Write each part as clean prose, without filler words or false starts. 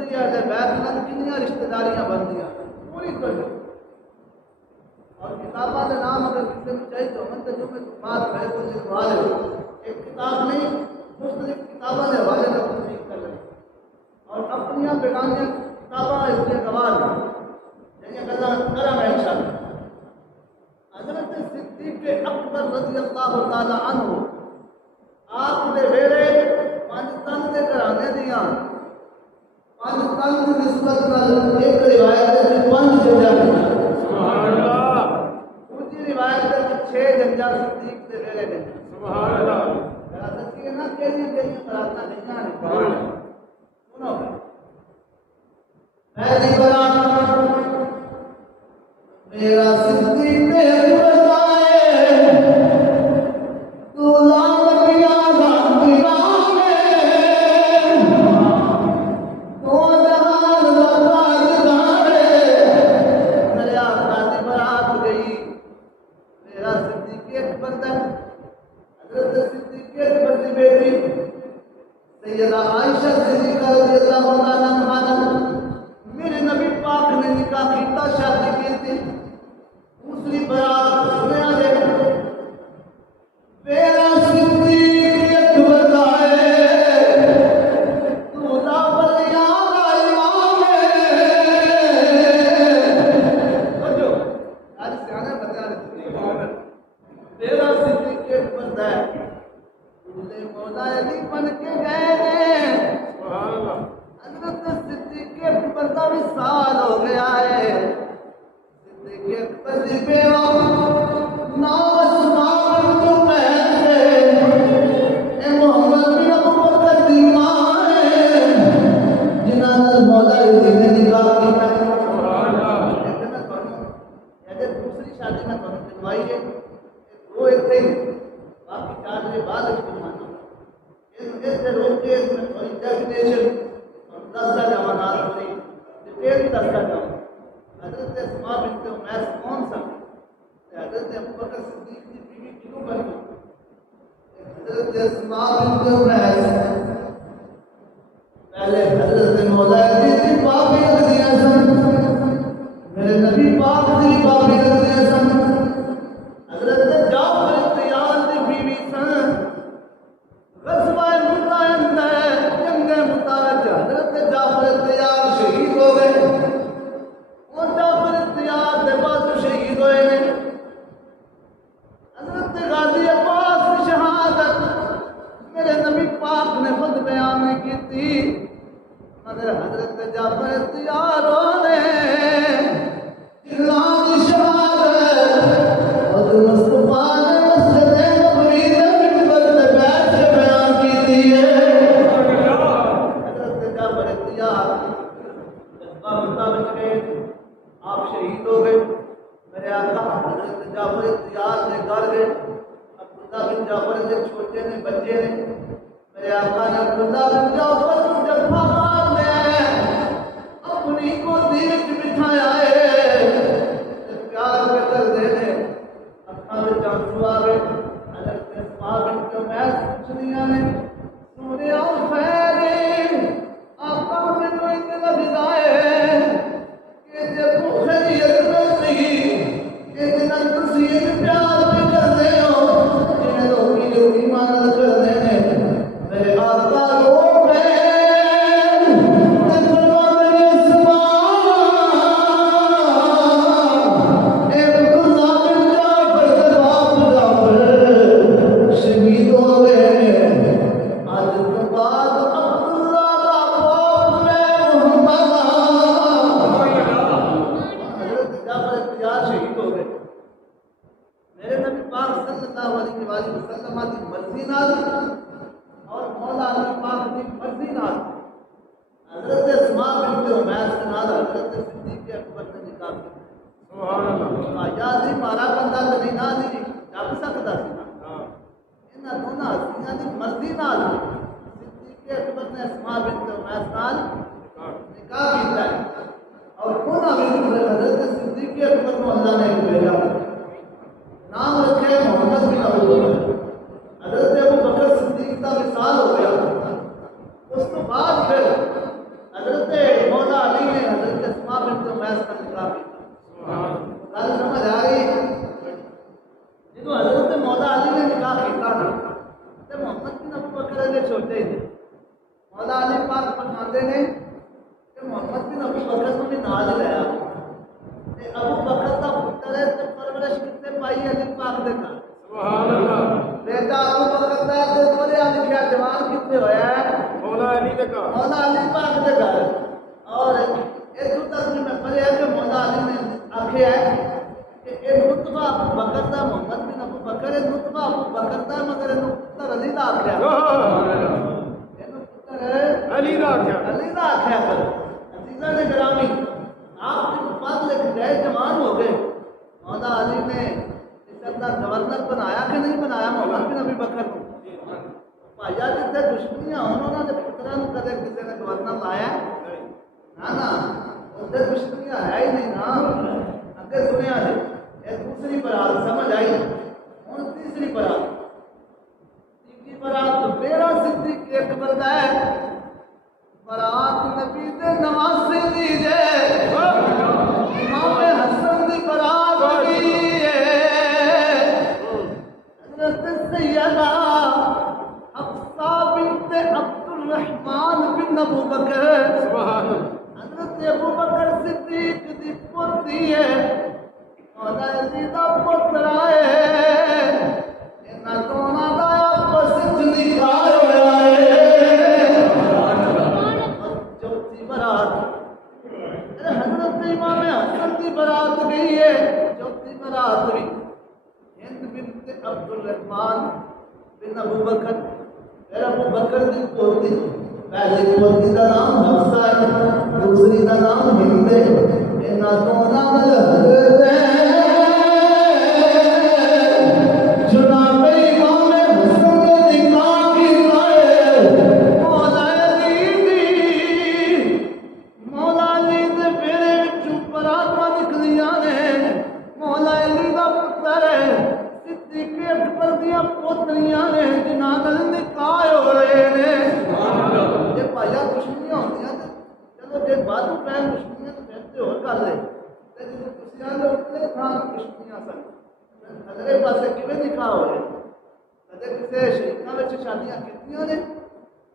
دی اہل بیت نال کنیاں رشتہ داریاں بندیاں پوری کرو. اور کتاباں دے نام اگر کسی کو چاہیے تو من ترجمے تو بات ہے تو لکھوا لے. ایک کتاب نہیں مختلف کتاباں دے حوالے نال تصدیق کر لے اور اپنی بیگانیاں کتاباں اس کے گواہ ہیں جنہیں گلاں کرا میں انشاءاللہ. حضرت صدیق اکبر رضی اللہ تعالی عنہ آپ دے ویلے پاکستان دے گھرانے دیاں پاکستان کی نسبت نال ایک روایت ہے 5 جنگاں سبحان اللہ. دوسری روایت ہے 6 جنگاں صدیق دے ویلے نے سبحان اللہ. ذرا دسیے نا کیڑی براتاں نہیں نے سنو. پہلی برات میرا صدیق نے سیدہ عائشہ صدیقہ رضی اللہ عنہا میرے نبی پاک نے نکاح کیتا شادی کی تھی. دوسری برات سنیا دے میرا صدیق اکبر ہے تو لا بلیاں دا امام ہے. سمجھو آج سیانے بتا رہے تیرا صدیق اکبر ہے مولا علی بن کے گئے سبحان اللہ. حضرت صدیق اکبر کا وصال ہو گیا ہے. صدیق اکبر دی بیوہ نام اسماء بنت عمیس اے محمد بن ابو بکر دی ماں ہے جنہاں نال مولا علی نے نکاح کیتا سبحان اللہ. یہ دوسری شادی میں تمہیں دلوائی ہے دو ایتھے باقی 4 دن بعد اس کو ماننا اس سے روک کے اس میں کوئی ڈیفینیشن اور 10 جوانات ہوئی ڈیٹیل 10 جوان. حضرت اسماء بنت عمیس کون سا؟ حضرت ابو بکر صدیق کی بیوی کیوں بنی؟ حضرت اسماء بنت عمیس پہلے حضرت مولا علی کی بابی رضی اللہ میرے نبی پاک کی بابی رضی اللہ حضرت جعفر تیار کی بیوی سن. غزوہ مؤتہ اندر جنگ مؤتہ حضرت جعفر تیار شہید ہو گئے اور جعفر تیار دے بعد شہید ہوئے ہیں. حضرت غازی عباس کی شہادت میرے نبی پاک نے خود بیان نہیں کی تھی مگر حضرت جعفر تیار ہو گئے جلال شہادت اور مصطفیٰ نے مسجد نبوی میں منبر پہ بیٹھ کے بیان کی تھی. حضرت جعفر تیار جذبہ مطابق گئے آپ شہید ہو گئے. میرے آقا حضرت جعفر تیار نے گھر گئے. عبداللہ بن جعفر سے چھوٹے نے بچے نے میرے آقا نے عبداللہ بن جعفر کو جذبہ مار لیا ہے اپنی کو دل میں بٹھایا ہے پیار کے کر دینے اکھاں وچ آنسو آ گئے. حضرت اسماء بنت عمیس پوچھدیاں نے سونے او خیر آقا مینوں ایک لفظ آئے کہ جب خیریت نہیں کہ جنہاں تسی پیار بھی کردے ہو جنہیں لوگ ایمان کردے نے میرے آقا رو گئے مرضی نال اور مولا علی پاک کی مرضی نال حضرت اسماء بنت عمیس کے نال حضرت صدیق اکبر نے نکاح کیا سبحان اللہ. یا جی مارا بندہ تو نہیں نہ جی جب سکتا سی انہاں دونوں ہستیاں دی مرضی نال صدیق اکبر نے اسماء بنت عمیس نال نکاح کیتا ہے اور انہاں وچ حضرت صدیق اکبر کو اللہ نے بھیجا نام رکھے محمد بن ابو بکر. حضرت ابو بکر صدیق کا وصال ہو گیا. اس کے بعد پھر حضرت پاک فرماتے ہیں کہ محمد بن ابو بکر کو بھی نال لیا تے ابو بکر دا پتر ہے تے پرورش کتے پائی علی پاک دے گھر سبحان اللہ بیٹا ابو بکر دا تے پڑھیا لکھیا جوان کتے ہویا ہے مولا علی دے گھر مولا علی پاک دے گھر اور ایک تک میں پڑھیا کہ مولا علی نے آکھیا ہے کہ اے رتبہ ابو بکر دا محمد بن ابو بکر ہے رتبہ ابو بکر دا مگر اینو پتر علی دا آکھیا علی دا آکھیا کر عزیزاں نے گرامی آپ کی وفات لے کے گئے جوان ہو گئے مولا علی نے اس اللہ گورنر بنایا کہ نہیں بنایا محمد بن ابی بکر کو بھائیا جتنے دشمنیاں انہوں نے پتروں کو کدے کسی نے گورنر لایا نا ادھر دشمنیاں ہے ہی نہیں نا اگے سنیا جی یہ دوسری برات سمجھ آئی ہوں تیسری برات برات میرا صدیق اکبر دا ہے برات نبی دے نواسے دیجے امام حسن دی برات دی ہے حضرت سیدہ حفصہ بنت عبد الرحمن بن ابو بکر حضرت ابو بکر صدیق دی پوتی ہے مولا علی دا پتر ہے انہاں دونوں دا آپس وچ نکاح ہویا ہے چوتھی برات حضرت امام حسن دی برات گئی ہے چوتھی برات بھی ہند بنت عبد الرحمن بن ابو بکر پھر ابو بکر دی پوتی پہلی پوتی دا نام حفصہ ہے دوسری دا نام ہند ہے انہاں دونوں دا حضرت ہے شادیاں کتنی نے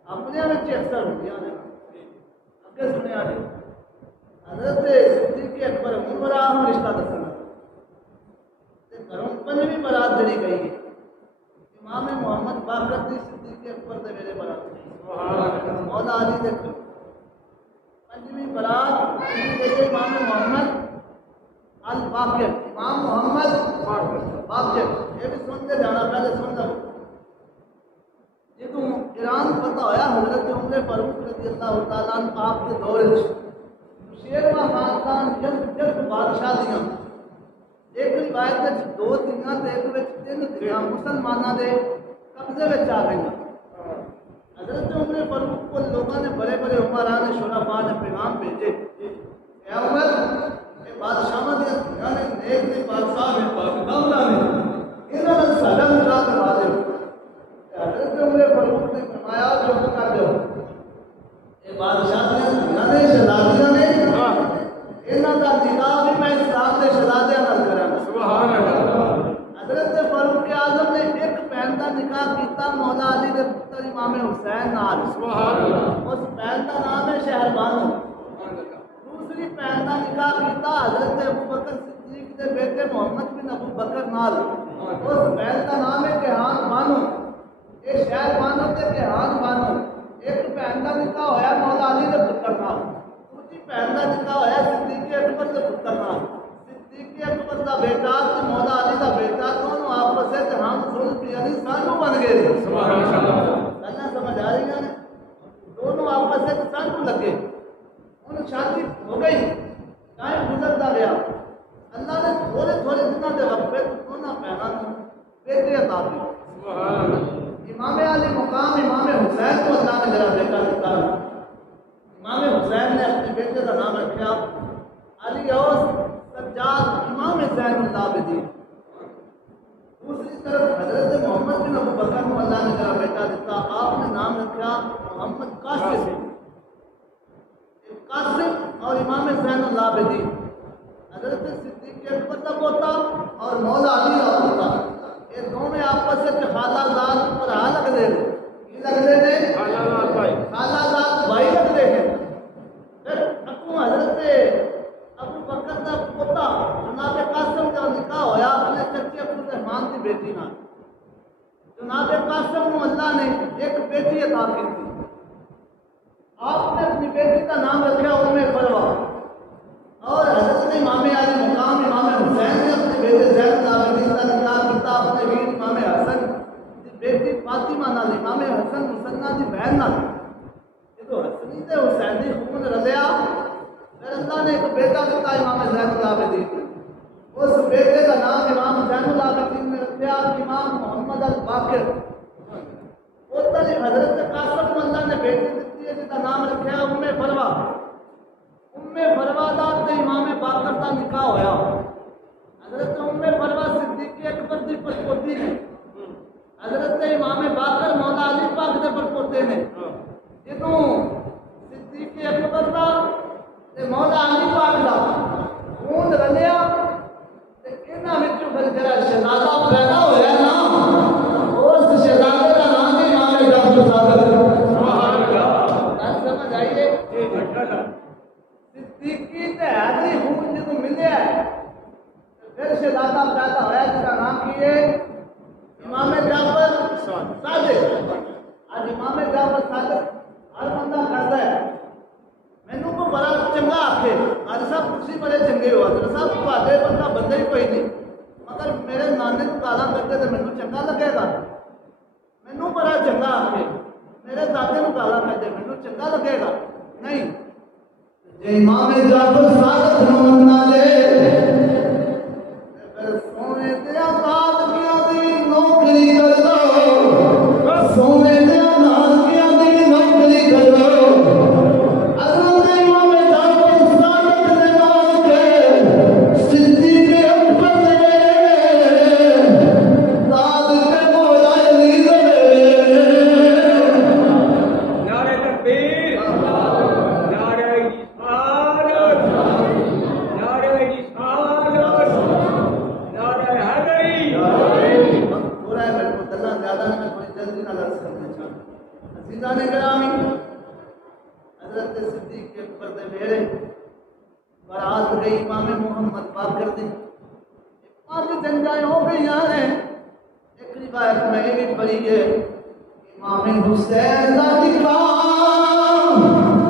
اپنے اکثر ہوتی ہیں اگے سنیا جی حضرت صدیق اکبر برا رشتہ دسنا گھروں پنجویں برات جڑی گئی ہے امام محمد باقر دی صدیق اکبر دے میرے برات مولا علی دے پنجویں برات امام محمد الباقر امام محمد باقر یہ بھی سنتے جانا پہلے سن لو جدوں ایران فتح ہویا حضرت عمر فاروق رضی اللہ تعالیٰ عنہ آپ کے دور شیرواں خاندان جلد بادشاہ دیاں ایک روایت وچ دو دیاں تے ایک وچ تین دیاں مسلماناں دے قبضے وچ آ گئیاں حضرت عمر فاروق کو لوگوں نے بڑے بڑے عمراء نے شرفاء نے پیغام بھیجے اے عمر اے بادشاہاں دے دیاں نے نیک نے بادشاہ نے باقاعدہ نے انہاں نے ساڈا نکاح کروا دے حضرت عمر فاروق نے فرمایا جو کر دو یہ بادشاہ نے شہزادیاں نے انہاں دا نکاح بھی میں اسلام دے شہزادیاں نال کراں سبحان اللہ حضرت فاروق اعظم نے ایک بہن دا نکاح کیتا مولا علی دے پتر امام حسین نال سبحان اللہ اس بہن دا نام ہے شہربانو دوسری بہن دا نکاح کیتا حضرت ابوبکر صدیق دے بیٹے محمد بن ابو بکر نال اس بہن دا نام ہے کہان بانو یہ شہر بانو تے کہان بانو ایک بہن کا نکاح ہویا مولا علی دے پتر نال دوسری بہن کا نکاح ہویا صدیق اکبر دے پتر نال صدیق اکبر دا بیٹا تے مولا علی دا بیٹا دونوں آپس وچ ہم سن یعنی سانو بن گئے سبحان اللہ اللہ سمجھ آ رہی ہے دونوں آپس وچ سانو لگے ان شادی ہو گئی ٹائم گزرتا گیا اللہ نے تھوڑے تھوڑے دنوں دے وقت پہ دونوں بہنوں کو بیٹے عطا کیے سبحان اللہ امام علی مقام امام حسین کو اللہ نے میرا بیٹا دیتا امام حسین نے اپنے بیٹے کا نام رکھا علی اوس سجاد امام زین العابدین دوسری طرف حضرت محمد بن ابو بکر کو اللہ نے میرا بیٹا دیتا آپ نے نام رکھا محمد قاسم اور امام زین العابدین حضرت صدیق اکبر کا پوتا اور مولا علی کا پوتا یہ دونوں آپس میں خالہ زاد بھرا لگتے ہیں کی لگتے ہیں خالہ زاد بھائی بیٹی عطا کی تھی. آپ نے اپنی بیٹی کا نام رکھا ام فروا. اور حضرت امام علی مقام امام حسین نے اپنے بیٹے زین العابدین کا نکاح کیا اپنے ویر امام حسن کی بیٹی فاطمہ نال. امام حسن مسنہ کی بہن نال جو حسنی تے حسینی خون رلیا. پھر اللہ نے ایک بیٹا دیتا امام زین العابدین. اس بیٹے کا نام امام زین العابدین نے رکھا امام محمد الباقر. ادھر حضرت قاسم کو اللہ نے بیٹی دیتی ہے جس کا نام رکھا ام فروا. ام فروا دا تے امام باقر کا نکاح ہویا. حضرت ام فروا صدیق اکبر دی پڑپوتی نے. حضرت امام باقر مولا علی پاک دے پڑپوتے نے. جدوں صدیق اکبر دا تے مولا علی پاک دا خون رلیا تے انہاں وچوں پھر جڑا شہزادہ پیدا ہویا نا اس شہزادے دا نام ہے امام جعفر صادق. سبحان اللہ. بات سمجھ آئی ہے؟ جی ماشاءاللہ. صدیقی تے حیدری خون جدوں ملیا ہے پھر شہزادہ پیدا ہویا جس کا نام کی ہے امام جعفر صادق. آج امام جعفر صادق ہر بندہ کرتا ہے. مینوں کو بڑا چنگا آکھے آج صاحب تسی بڑے چنگے ہو. حضرت صاحب تواڈے بندہ بندہ ہی کوئی نہیں مگر میرے نانے کو گالاں کرتے تو مینوں چنگا لگے گا. مینوں بڑا چنگا آکھے میرے دادے کو گالاں کرتے مینوں چنگا لگے گا نہیں. جے امام جعفر صادق نوں مننا لے پھر سونے تے آزاد کیا دی نوکری کر دو. سونے تے آزاد کیا دی نوکری کر دو. حضرت صدیق اکبر دے میرے برات گئی امام محمد باقر دی. پانچ جنگیں ہو گئی ہیں. ایک روایت میں یہ بھی پڑھی ہے امام حسین دا نکاح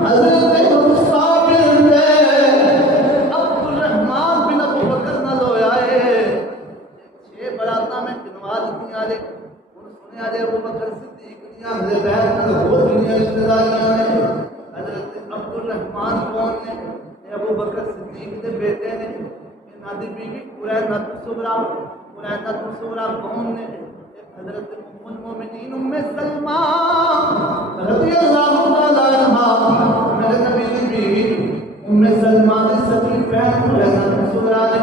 حضرت مصعب بن عبد الرحمن بن ابو بکر نال ہویا ہے. 6 براتاں میں گنوا دتیاں نے. ہن سنیا جے ابو بکر صدیق دیاں دے بہن نال ہور کتنی رشتہ داریاں نے. حضرت عبد الرحمن کون نے؟ ابو بکر صدیق کے بیٹے نے. انہاں دی بیوی قرینۃ الصغریٰ. قرینۃ الصغریٰ کون نے؟ حضرت ام المؤمنین ام سلمہ رضی اللہ تعالی عنہا میرے نبی کی بیوی ام سلمہ کی سکی بہن قرینۃ الصغریٰ نے.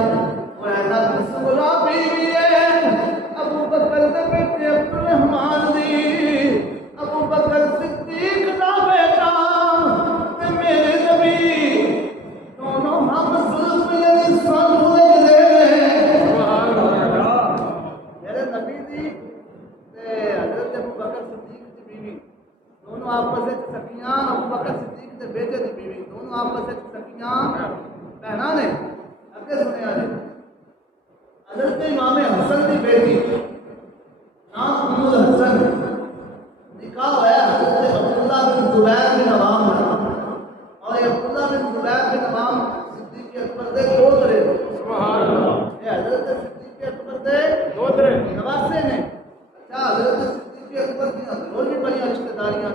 قرینۃ الصغریٰ بیوی ہے ابو بکر کے بیٹے عبد الرحمن دی. ابو بکر صدیق دا بیٹا میرے نبی دونوں ہم سلف یعنی سن ہوئے دے. میرے نبی دی تے حضرت ابو بکر صدیق دی بیوی دونوں آپس میں سکیاں. ابو بکر صدیق دے بیٹے دی بیوی دونوں آپس میں سکیاں بہناں نے. اگے سنیا جی حضرت امام حسن دی بیٹی نام ام الحسن نکاح ہوا حضرت عبداللہ بن زبیر